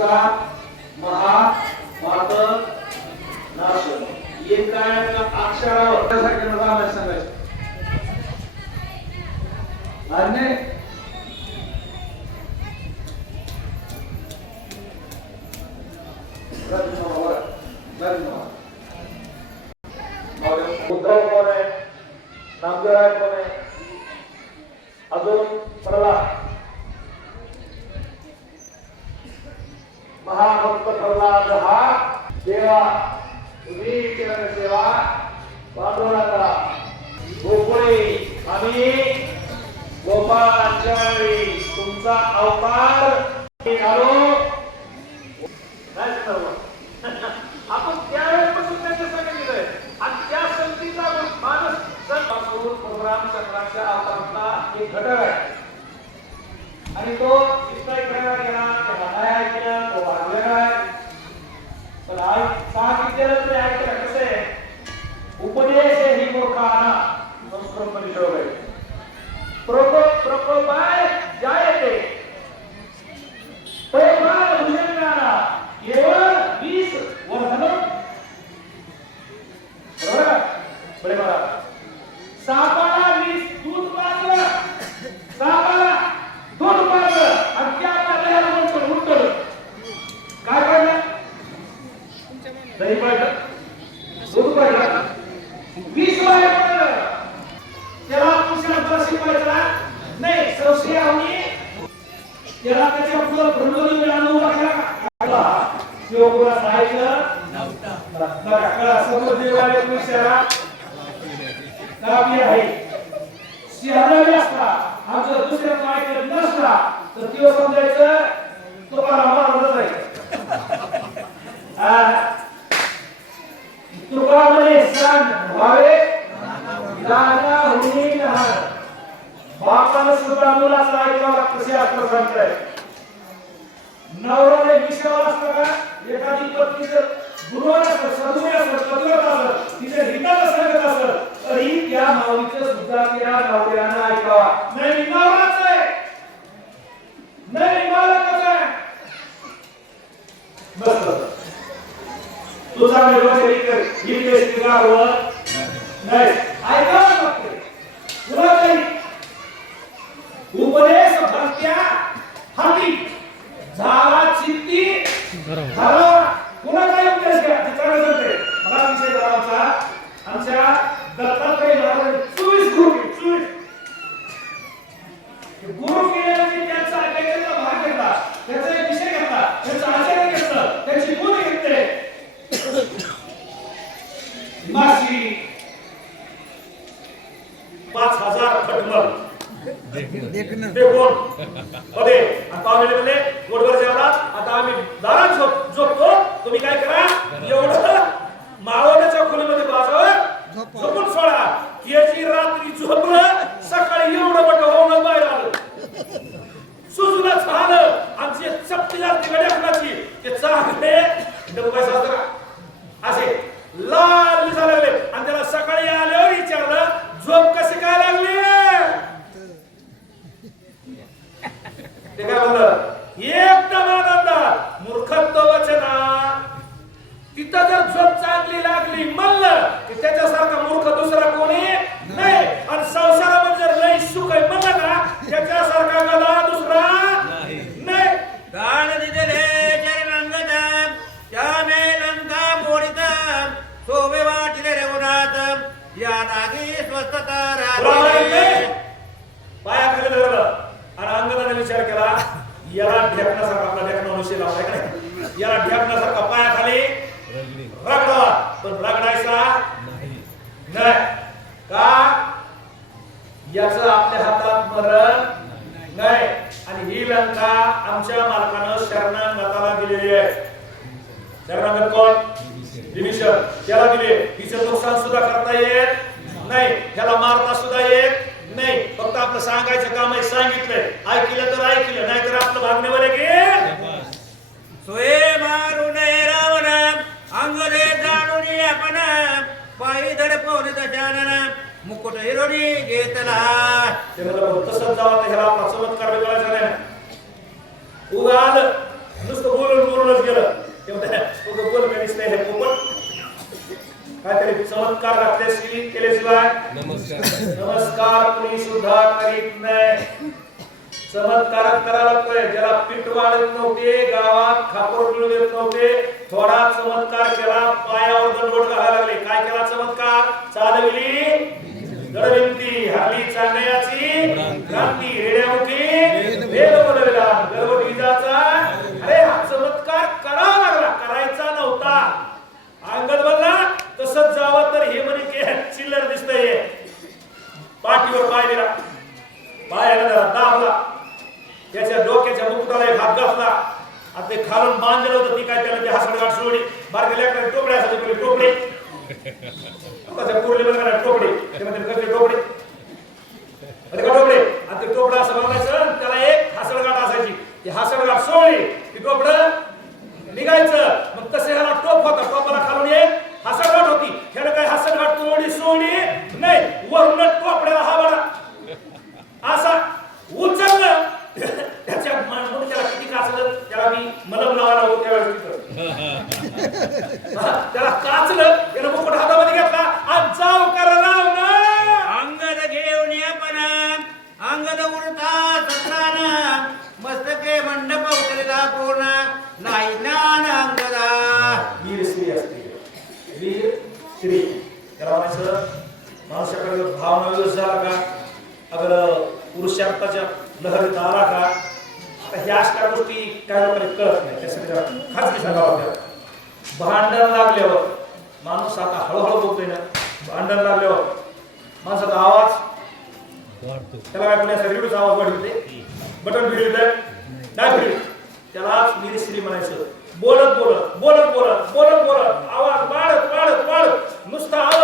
उसा महा मात नाश एक काय अक्षरावर. सांगायचं. आणि कोण आहे नामदेव कोण आहे अजून प्रल्हाद महाभक्त प्रल्हाद हा देवा तुम्ही केलेल्या सेवा पांडुरंगा गोकुळी आम्ही गोपाळांच्या वेळी तुमचा अवतार मी घालू आपण त्यावेळेपासून त्यांच्या सांगितलंय आणि त्या संधीचा माणूसपासून प्रोग्राम चक्राच्या अवतारातला एक घटक आहे. आणि तो इतका इकडे เข้าไปใหญ่ शहरावी असला आमचा जर दुसऱ्या ऐकत नसला तर तो समजायचं नवऱ्याने विषयावर असतं का एखादी पत्नी जर गुरुवार असत सदुवार असत पतिवर असत तिच्या हिताला सांगत असत तरी त्या माऊलीचं सुद्धा त्या नवऱ्यानं ऐकावा. नाही मी नवराच आहे. नाही मी मालकच आहे. बस बस तुझा निर्वाचन इकडे इकडे स्त्रीला नाही. ऐका लागते तुला काही उपदेश भक्त्या हाती झाला चित्ती झाला पुन्हा काय उपदेश घ्या ते चांगलं सांगते. मला विषय झाला आमचा. आमच्या दत्तात्रय महाराज चोवीस गुरु केले, चोवीस. ते गुरु केलेला मी त्यांचा ऐकायचा भाग घेतला त्याचा एक विषय घेतला त्यांचं आचरण घेतलं त्यांची बोध घेतले. मासी पाच हजार खटमल. मध्ये आता रघुनाथ या नागी स्वस्थता तुला माहीत पायाखाली धरलं. आणि अंगदाने विचार केला याला ढेकण्यासारखा आपला ढेकणा विषय लावला का नाही? याला ढेकण्यासारखा पायाखाली रगडावा. पण रगडायचा नाही. का? याच आपल्या हातात मरण नाही. आणि ही लंका आमच्या मालकानं शरणांगताला दिलेली आहे. शरणांगत कोण? विभीषण त्याला दिले तिचं नुकसान सुद्धा करता येत नाही त्याला मारता सुद्धा येत नाही. फक्त आपलं सांगायचं काम आहे सांगितलंय. ऐकलं तर ऐकलं नाहीतर आपलं भागण्यावर आहे की? सोये मारून रावण अंगदे जाणून आपण पायी धडपवली दशानन मुकुट हिरोनी घेतला. तसंच जावं तर ह्याला आपला चमत्कार नाही ना. उगा आलं नुसतं बोलून बोलूनच गेलं. ते म्हणतात, उगा बोल का दिसतंय काहीतरी चमत्कार घातल्याशिवाय केल्याशिवाय. नमस्कार. कुणी सुद्धा करीत नाही. चमत्कार करायला लागतोय. ज्याला पीठ वाढत नव्हते गावात खापर मिळू देत नव्हते थोडा चमत्कार केला पायावर दंडोट घालायला लागले. काय केला चमत्कार? चालविली दडविंती हरली चांगल्याची क्रांती. रेड्यामुखी เป็น स्त्री त्याला म्हणायचं माणसाकडे भावना विरोध झाला का? अगर पुरुषार्थाच्या लहरीत आला का? आता ह्या अशा गोष्टी काही लोकांना कळत नाही. त्यासाठी जरा खाजगी सांगावं लागतं भांडण लागल्यावर माणूस आता हळूहळू बोलतोय ना. भांडण लागल्यावर माणसाचा आवाज त्याला काय कोणी रेडिओचा आवाज वाढवते. बटन फिरवत नाही फिरवत त्यालाच स्त्री म्हणायचं. बोलत बोलत बोलत बोलत बोलत बोलत. आवाज वाढत वाढत वाढत. नुसता आवाजच